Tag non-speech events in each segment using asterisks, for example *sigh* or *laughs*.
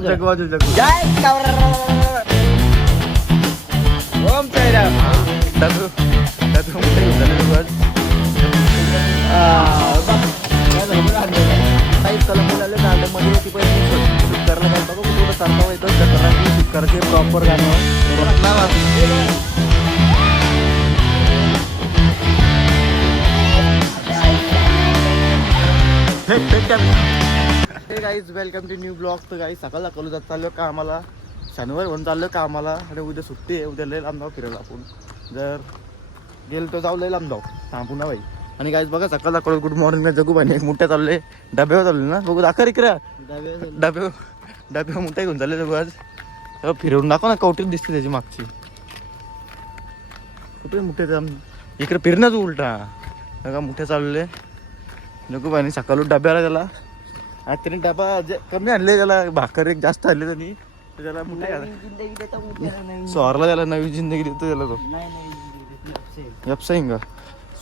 जगवाजू जगू जय ओम साईराम दादू दादू मोठे घेऊन झाले जगवाज काही त्याला मुलाला गार्डनमध्ये ती पण शूट करायला काय बघा थोडं चालता येतं खतरनाक शूट करायचे प्रॉपर गाणं हे guys welcome to new blog तर गाई सकाळ सकाळी जात चाललो का आम्हाला? शनिवार म्हणून चाललो का आम्हाला? आणि उद्या सुट्टी आहे. उद्या लय लांब जाऊ फिरायला आपण. जर गेलो तर जाऊ लय लांब जाऊ थांबू ना बाई. आणि गाईज बघा सकाळ सकाळ गुड मॉर्निंग जगू बाई एक मोठ्या चालले डब्यावर चालले ना. बघू दाखव इकडे. डब्यावर डब्यावर मोठ्या घेऊन चालले जगू आज. फिरवून दाखव ना कवटीत दिसते त्याची मागची. कुठे मोठे इकडे फिरणं तू उलटा. बघा मोठे चालले नको बाईने सकाळी डब्याला त्याला. आज त्याने डबा जे कमी आणले त्याला भाकर एक जास्त आणले त्यांनी. तर त्याला मोठे घाला स्वारला त्याला नवी जिंदगी देतो त्याला तो. का?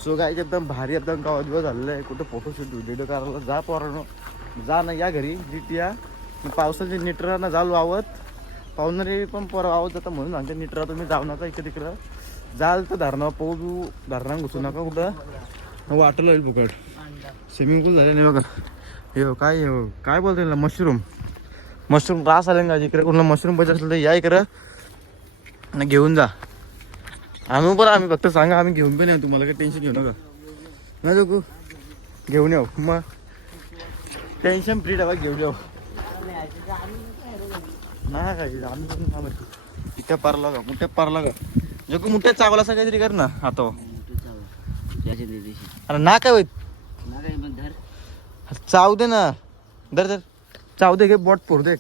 सो काय एकदम भारी एकदम गावात दिवस झालेलं आहे. कुठं फोटोशूट व्हिडिओ करायला जा पोरानो. जा ना या घरी नीट या पावसाचे निटरा ना जाल वावत पाहुणारे पण पोरं वावत जाता म्हणून आमच्या निटरा तुम्ही जाऊ नका इकडे तिकडं. जाल तर धरणा पाहू धरणा घुसू नका कुठं. वाटलं होईल फुकट. स्विमिंग पूल झाले नाही बघा. हे काय हे काय बोलते ना मशरूम मशरूम रास आले का इकडे कोणाला मशरूम पाहिजे असेल तर या इकडं. आणि घेऊन जा. आणू पण आम्ही फक्त सांगा आम्ही घेऊन पण येऊ. तुम्हाला काही टेन्शन घेऊ नका. ना जोकू घेऊन येऊ. मग टेन्शन फ्री डबा घेऊन येऊ. नाही काय आम्ही. इथे पारला का मोठ्या पारला का जोकू मोठ्या चावला असं काहीतरी कर ना आता अरे ना काय होईल? चाव दे ना. दर दर चाव दे घे बॉट फोड दे.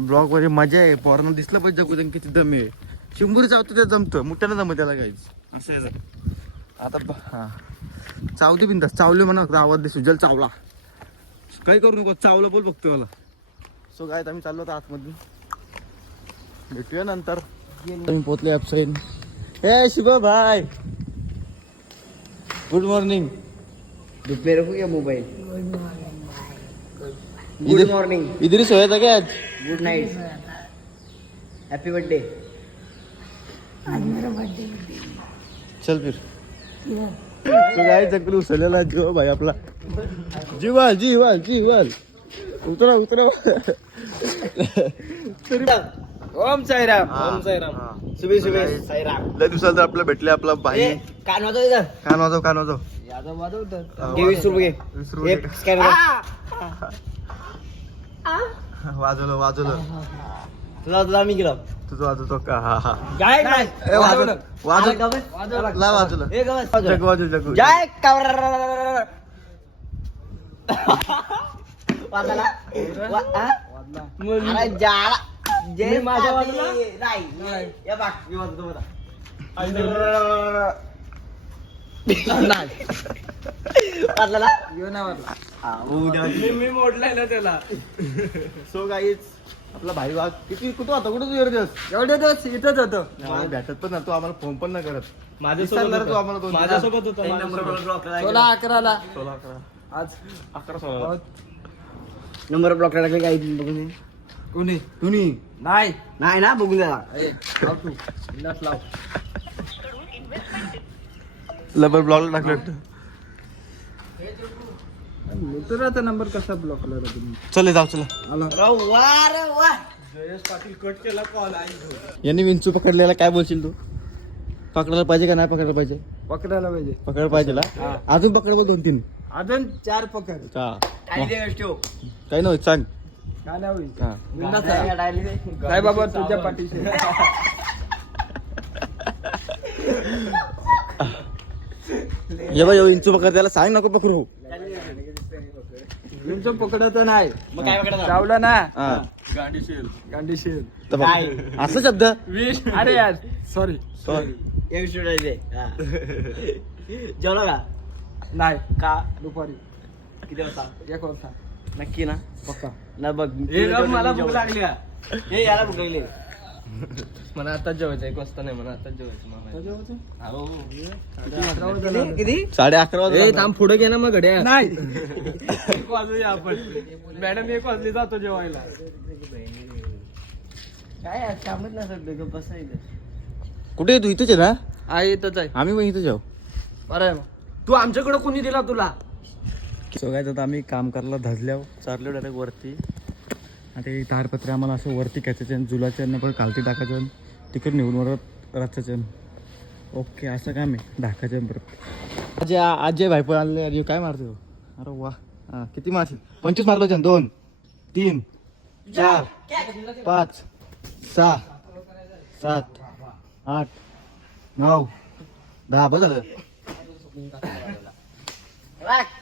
ब्लॉगमध्ये मजा आहे. पोरांना दिसलं पाहिजे जगू किती दम आहे. शिंबुरी चावतो त्या जमतं मुठ्याला जमत त्याला काहीच असं. आता ब- हा. चावते बिंदास. चावले म्हणा आवाज दे सुजल चावला. काही करू नको. चावलं बोल बघतो मला. सो काय आम्ही चाललो होतो आतमध्ये भेटूया नंतर. आम्ही पोचले अपसाईन हे शिव भाई. गुड मॉर्निंग मेरे को क्या मोबाइल गुड मॉर्निंग इधर ही सोया था क्या आज? गुड नाइट हैप्पी बर्थडे चल फिर। तो काय चक्र उचललेला जीव भाई आपला जीवाल जीवाल जीवाल। उतरा उतरा। ओम साईराम ओम साईराम. सुबह सुबह सकाळी- साईराम लय दिवसाला आपलं भेटले आपला भाई। कान वाजव कान वाजव कान वाजव. यादव वाजव हा, इथं घे वीस रुपये वीस घे रुपये. एक स्कॅनर वाजवलं वाजवलं. मी गेलो. तुझं वाजवतो का? हा हा. जय ए, वाजव वाजव. वाजव. ला वाजवलं. ए गवत जग वाजव जग जय कवर. वाजला. वा- हा? अरे जाला जय माझ्या नाही. नाही. या बाग मी वाजवतो बघा. नाही वाजला मी मोडलाय ना त्याला सो गाईच आपला भाई वाघ किती कुठं होता कुठं तू दिवस एवढे दिवस इथंच होतो आम्हाला भेटत पण नव्हतो आम्हाला फोन पण नाही करत माझ्यासोबत. तू आम्हाला दोन माझ्यासोबत होता सोळा अकराला सोळा अकरा आज अकरा सोळा नंबर ब्लॉक टाकले काय बघून. कोणी तुम्ही नाही नाही ना बघून द्या लाव. लबर ब्लॉग टाकलं. मित्राचा नंबर कसा ब्लॉक केला तुम्ही चले जाऊ चला. वा रे वा यांनी विंचू पकडलेला काय बोलशील तू? पकडायला पाहिजे का नाही पकडायला पाहिजे? पकडायला पाहिजे. पकडायला पाहिजे अजून पकड बोल दोन तीन. अजून चार पकड. काही नाही सांग. काय नाही हा. काय बाबा तुझ्या पाठीशी. ये बाई विंचू पकड त्याला सांग नको पकडू. तुमचं पकडत नाही. मग काय? चावला ना. हा. गांडी शेल. तर बघ. काय? असं शब्द? विष. अरे यार सॉरी सॉरी एक स्टुडंट दे हा. जेवला का? नाही. का? दुपारी. किती वाजता? एक वाजता. नक्की ना? पक्का. ना बघ. हे मला भूक लागली हे याला भूक लागली. *laughs* मला आता जेवायचं एक वाजता नाही मला आता जेवायचं मला हो. साडे अकरा वाजता थांब पुढे घे ना मग घड्या नाही. *laughs* एक वाजूया आपण. मॅडम एक वाजली जातो जेवायला. काय कामच नाही सध्या बसायचं. कुठे आहे तू? इथेच आहे ना? हा येतच आहे. आम्ही पण इथेच जाऊ बरं आहे. तू आमच्याकडे कोणी दिला तुला? सो काय आता आम्ही काम करायला धजल्यावर चाललो डायरेक्ट वरती. आता हे तारपत्रे आम्हाला असं वरती खेचायचे आणि जुलाच्या पण खालती टाकायचं तिकडे निघून वरत रचायचं ओके असं काम आहे. ढाकायचं परत. आज आज जे भाईपण आले अरे काय मारतो अरे वा. हा किती मारशील? पंचवीस मारलो दोन तीन चार पाच सहा सात आठ नऊ दहा. बरं झालं.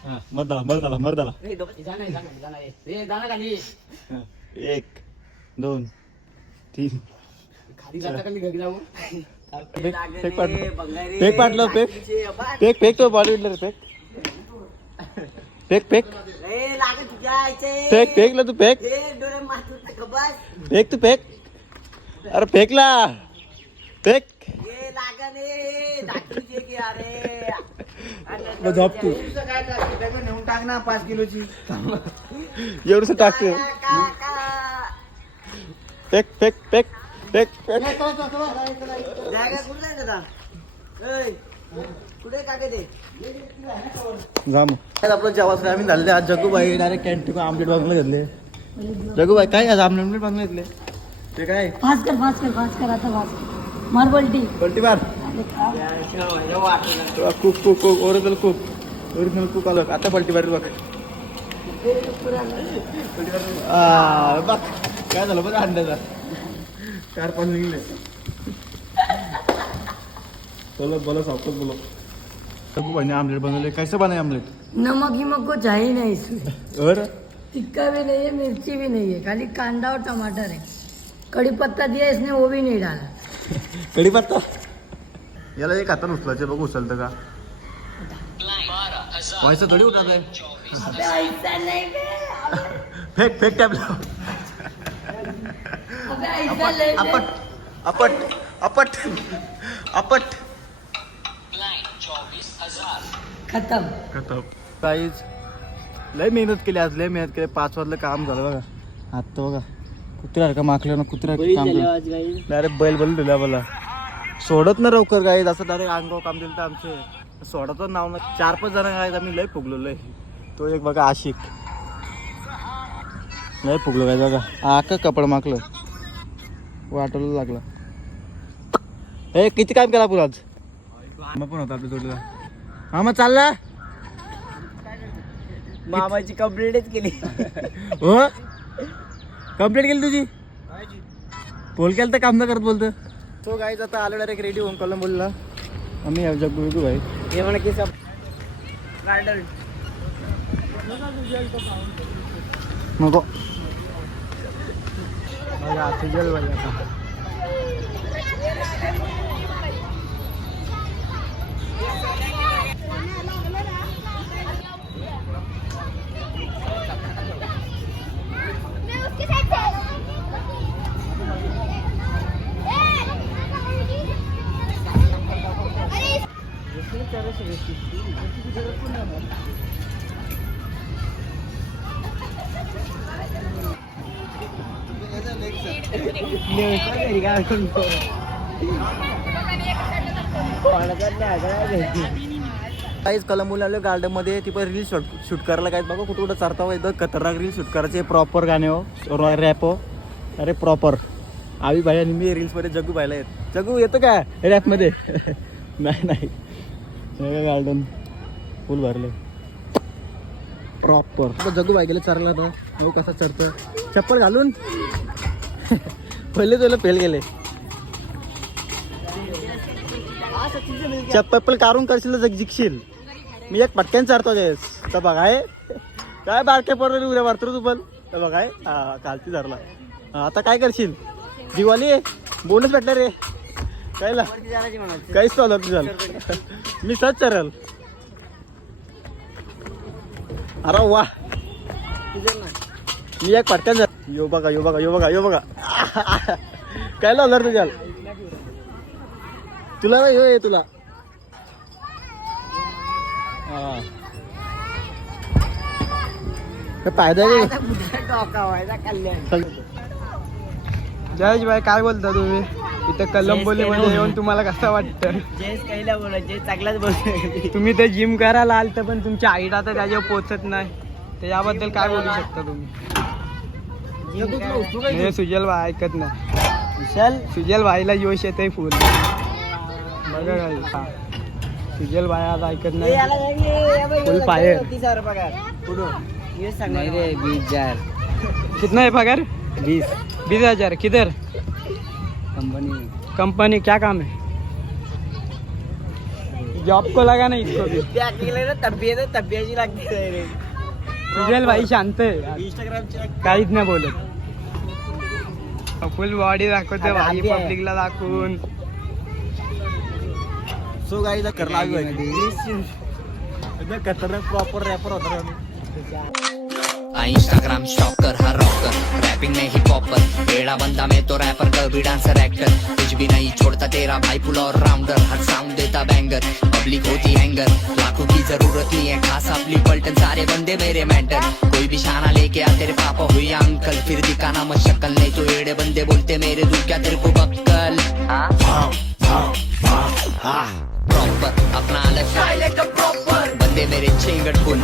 हा, मर झाला एक दोन तीन. पेक पेक पाडलं पेक पाडलं पेक. पेक पेक तो बॉलिवूडला रे पेक. पेक पेक. पेक पेकला तू पेक. पेक तू पेक. अरे पेक. मग झोप तू. नेऊन टाक ना पाच किलोची. एवढंच टाकते. पेक पेक पेक पेक पेक जागा कुठे जायचं आता? ऐ, कुठे काका ते? जा मग आपलं जेवायचं आम्ही झाले आज जगूबाई डायरेक्ट कॅन्टीन आमलेट बांगला घेतले. जगूबाई काय आज आमलेट बांगला घेतले? ते काय? फास्ट कर फास्ट कर फास्ट कर आता फास्ट मार पलटी. पलटी मार. Cook cook cook original cook original cook आलं. आता पलटी मार बघ. आ, बघ. काय झालं? बघ अंड्याचा चार पाच निघले. बोलो बोलो सबको बोलो. जगूबाईने आमलेट बनवले. कैसे बनाए आमलेट? नमक गिमक कुछ है ही नहीं इसमें। और? टिक्का भी नहीं है मिर्ची भी नहीं है खाली कांदा और टमाटर है। कड़ी पत्ता दिया इसने वो भी नहीं डाला। कढीपत्ता याला एक हातात उचलायचे बघ उचलतं का? व्हायचं थोडी उठत आहे अबे ऐसा नहीं बे, फेक फेक टॅबला खत्म. खतम. काहीच लय मेहनत केली आज लय मेहनत केली. पाच वाजलं काम झालं बघा. आता बघा कुत्र्या का माकल्या ना कुत्र्या काम केलं डायरेक्ट बैल बैल दिला मला. सोडत ना लवकर गाईज असं डायरेक्ट अंगावर काम दिलं तर आमचे. सोडतच नाव ना चार पाच जण गाईज आम्ही लय फुगलो लय. तो एक बघा आशिक. लय फुगलो काय बघा. आका कपड माकलं. वाटायला लागला. हे किती काम केला आपण आज मग पण होता आपल्या जोडीला. हा मग चालला? मामाची कंप्लीटच केली. *laughs* हो? कंप्लीट केली तुझी? बोल केलं तर काम न करत बोलतं? तो गाईज आता आलो डायरेक्ट रेडी होऊन कॉलम बोलला. आम्ही बिगू भाई. हे म्हणा की सब गार्डन नको मैं उसके साथ अरे काहीच कलंबूला आलो गार्डनमध्ये ती पण रील शूट शूट करायला काय बघा कुठं कुठं चारता एकदम खतरनाक रील शूट करायचे प्रॉपर गाणे हो रॅप हो अरे प्रॉपर आवी भाई आणि मी रील्समध्ये जग्गू भाईला येत जगू येतं का रॅपमध्ये नाही नाही गार्डन फुल भरले प्रॉपर जग्गू भाई गेले चरला तर हो कसा चरतं चप्पल घालून पहिले तुला फेल गेले. चप्पल काढून करशील तर जिंकशील. मी एक पटक्यान चारतो गॅस तर बघाय काय बारके पडले उद्या मारतो तू पण. तर बघाय हा कालची धरला. आता काय करशील? दिवाळी बोनस भेटला रे कायला काहीच चालत तुझं मी सच चरल. अरे वा. मी एक पटक्यान यो बघा यो बघा यो बघा यो बघा. काय लावणार तुझ्या? तुला नाही होय तुला. काय फायदा जयेश भाई काय बोलता तुम्ही? इथं कलंबोली मध्ये येऊन तुम्हाला कसं वाटतं? जयस काहीला बोला जय चांगलाच बोल तुम्ही ते जिम करायला आलत पण तुमची हाईट आता त्याच्यावर पोचत नाही. त्याच्याबद्दल काय बोलू शकता तुम्ही? हे सुजल भाई ऐकत नाही विशाल? सुजल भाईला जोश येते फुल। बघा काय हा. सुजल भाई आज ऐकत नाही fire. नाही रे बीस हजार। कितना है पगार? बीस। बीस हजार। किधर? कंपनी। कंपनी क्या काम है? जॉब को लगा ना इसको भी। तब्येत तब्येची लागते रे सुजल भाई शांत आहे. काहीच नाही बोलत. फुल बॉडी दाखवते भाई. पब्लिकला दाखवून. सो गाईला खतरनाक प्रॉपर रॅपर होता इंस्टाग्राम स्टॉकर हर रॉकर रैपिंग में हिप हॉपर बेड़ा बंदा में तो रैपर कर भी डांसर एक्टर कुछ भी नहीं छोड़ता तेरा भाई पुल और राउंडर हर साउंड देता बैंगर पब्लिक होती हैंगर लाखों की ज़रूरत नहीं है खास अपनी पलटन सारे बंदे मेरे मेंटर कोई भी शाना लेके आ, तेरे पापा हुई अंकल फिर दिखाना मत शक्ल, नहीं तो एड़े बंदे बोलते मेरे दूर, क्या तेरे को बक्कल? प्रॉपर अपना अलग बंदे मेरे चेंगट फुल